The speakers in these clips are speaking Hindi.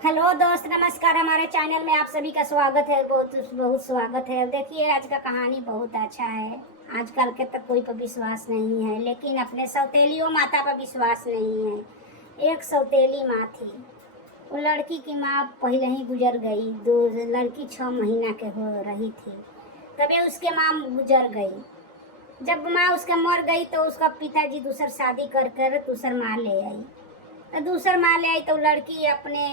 हेलो दोस्त, नमस्कार। हमारे चैनल में आप सभी का स्वागत है। बहुत बहुत स्वागत है। देखिए, आज का कहानी बहुत अच्छा है। आजकल के तक कोई पर विश्वास नहीं है, लेकिन अपने सौतेलियों माता पर विश्वास नहीं है। एक सौतेली माँ थी। वो लड़की की माँ पहले ही गुजर गई। दो लड़की 6 महीना के हो रही थी, तभी उसके माँ गुजर गई। जब माँ उसका मर गई तो उसका पिताजी दूसर शादी कर कर दूसर माँ ले आई। तो दूसर माँ ले आई तो लड़की अपने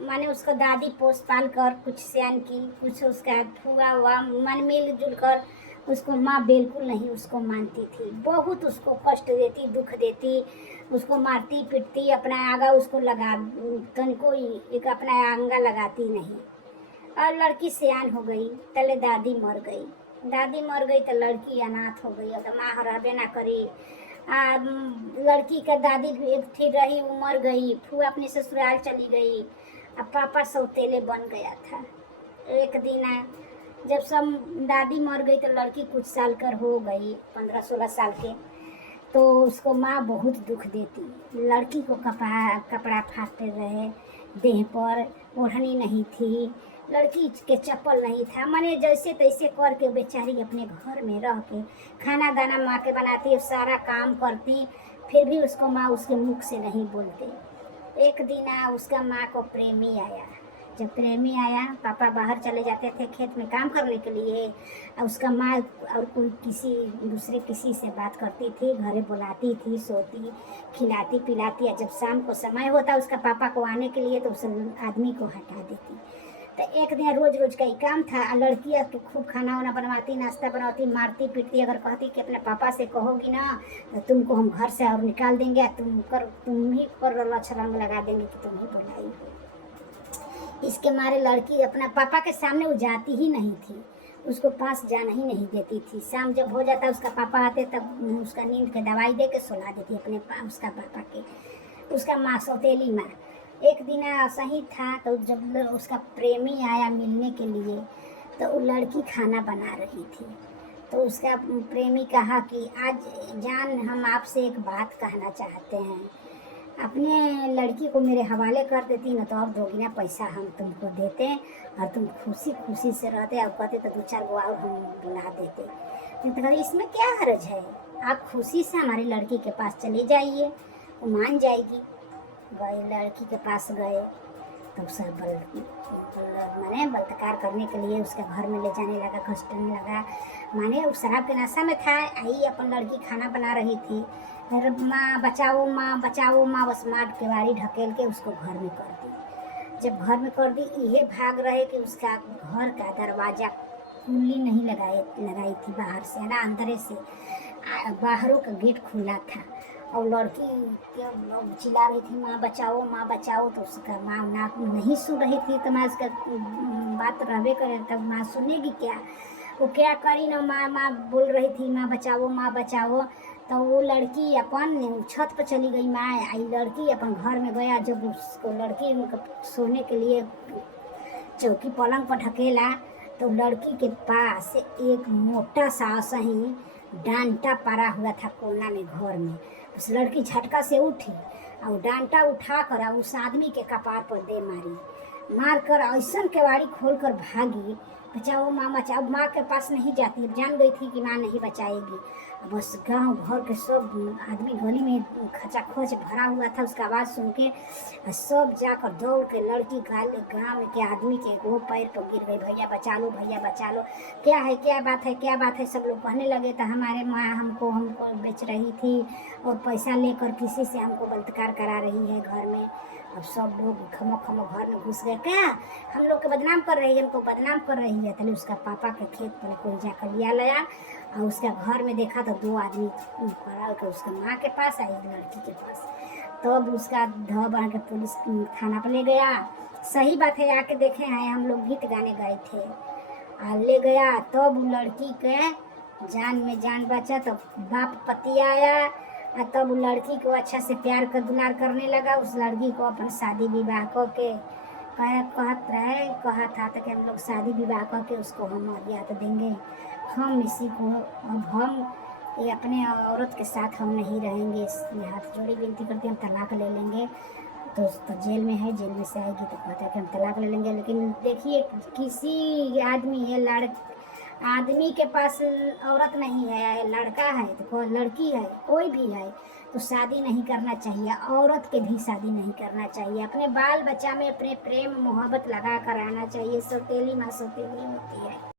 माने उसको दादी पोस पाल कर कुछ सयान की, कुछ उसका फुआ हुआ मन मिलजुल कर उसको माँ बिल्कुल नहीं उसको मानती थी। बहुत उसको कष्ट देती, दुख देती, उसको मारती पीटती, अपना आगा उसको लगा तनको एक अपना आंगा लगाती नहीं। और लड़की सियान हो गई, तले दादी मर गई। दादी मर गई तो लड़की अनाथ हो गई। और तो माँ रहबे ना करी। लड़की का दादी भी एक थी रही, वो मर गई। फूआ अपने ससुराल चली गई। अब पापा सौतेले बन गया था। एक दिन जब सब दादी मर गई तो लड़की कुछ साल कर हो गई, 15-16 साल के। तो उसको माँ बहुत दुख देती। लड़की को कपड़ा फाड़ते रहे, देह पर ओढ़नी नहीं थी, लड़की के चप्पल नहीं था। माने जैसे तैसे करके बेचारी अपने घर में रह के खाना दाना माँ के बनाती, सारा काम करती, फिर भी उसको माँ उसके मुख से नहीं बोलती। एक दिन उसका माँ को प्रेमी आया। जब प्रेमी आया, पापा बाहर चले जाते थे खेत में काम करने के लिए, और उसका माँ और कोई किसी दूसरे किसी से बात करती थी, घरे बुलाती थी, सोती, खिलाती पिलाती। और जब शाम को समय होता उसका पापा को आने के लिए तो उस आदमी को हटा देती। तो एक दिन रोज रोज का ही काम था। लड़कियाँ तो खूब खाना वाना बनवाती, नाश्ता बनाती, मारती पीटती। अगर कहती कि अपने पापा से कहोगी ना तो तुमको हम घर से और निकाल देंगे, तुम ही पर छलांग लगा देंगे कि तुम ही बुलाई हो। इसके मारे लड़की अपना पापा के सामने वो जाती ही नहीं थी, उसको पास जाना ही नहीं देती थी। शाम जब हो जाता उसका पापा आते तब उसका नींद के दवाई दे के सुला देती अपने उसका पापा के। उसका माँ सौतेली माँ। एक दिन सही था तो जब उसका प्रेमी आया मिलने के लिए तो वो लड़की खाना बना रही थी। तो उसका प्रेमी कहा कि आज जान, हम आपसे एक बात कहना चाहते हैं। अपने लड़की को मेरे हवाले कर देती ना तो और दोगुना पैसा हम तुमको देते, और तुम खुशी खुशी से रहते और कहते तो 2-4 गो और हम बुला देते। तो कहा इसमें क्या हर्ज है, आप खुशी से हमारी लड़की के पास चले जाइए, वो मान जाएगी। गए, लड़की के पास गए तो सब माने बलात्कार करने के लिए उसके घर में ले जाने लगा, घसीटने लगा। माने उस शराब के नशा में था। आई अपन लड़की खाना बना रही थी, फिर माँ बचाओ माँ बचाओ माँ, बस मार केवाड़ी ढकेल के उसको घर में कर दी। जब घर में कर दी, ये भाग रहे कि उसका घर का दरवाज़ा कुंडी नहीं लगाई थी बाहर से, है ना, अंदर से बाहरों का गेट खुला था। और लड़की चिल्ला रही थी माँ बचाओ। तो उसका माँ ना नहीं सुन रही थी। तो माँ उसका बात रहबे करे तब माँ सुनेगी क्या। वो क्या करी ना, माँ माँ बोल रही थी माँ बचाओ। तो वो लड़की अपन छत पर चली गई। माँ आई, लड़की अपन घर में गया। जब उसको लड़की सोने के लिए चौकी पलंग पर ढकेला तो लड़की के पास एक मोटा सा सही डांटा पड़ा हुआ था कोना में घर में। उस लड़की झटका से उठी और डांटा उठा कर उस आदमी के कपार पर दे मार कर ऐसा केवाड़ी खोल कर भागी। बचाओ माँ के पास नहीं जाती, जान गई थी कि माँ नहीं बचाएगी। बस गांव भर के सब आदमी गली में खचाखच भरा हुआ था। उसका आवाज़ सुन के सब जाकर दौड़ के लड़की गाँव के आदमी के वो पैर पर गिर गई। भैया बचा लो, क्या बात है। सब लोग कहने लगे तो हमारे माँ हमको बेच रही थी और पैसा लेकर किसी से हमको बलात्कार करा रही है घर में। अब सब लोग खमो घर में घुस गए। क्या हम लोग के बदनाम कर रही है, हमको बदनाम कर रही है। तले उसका पापा के खेत पर कोई जाकर लिया लाया और उसका घर में देखा तो 2 आदमी पड़ा के उसका माँ के पास आई, लड़की के पास। तब उसका ध बन के पुलिस थाना पर ले गया। सही बात है, आके देखे हैं, हम लोग गीत गाने गए थे। ले गया तब लड़की के जान में जान बचा। तब बाप पति आया तब लड़की को अच्छा से प्यार कर दुलार करने लगा। उस लड़की को अपन शादी विवाह करके कहा था तो कि हम लोग शादी विवाह करके उसको हम मर्याद देंगे। हम इसी को अब हम ये अपने औरत के साथ हम नहीं रहेंगे, इसलिए हाथ जोड़ी विनती करते हम तलाक ले लेंगे। तो जेल में है, जेल में से आएगी तो कहता है कि हम तलाक ले लेंगे। लेकिन देखिए किसी आदमी है आदमी के पास औरत नहीं है, लड़का है तो कोई लड़की है, कोई भी है तो शादी नहीं करना चाहिए। औरत के भी शादी नहीं करना चाहिए। अपने बाल बच्चा में अपने प्रेम मोहब्बत लगा कर आना चाहिए। सौतेली माँ सौतेली होती है।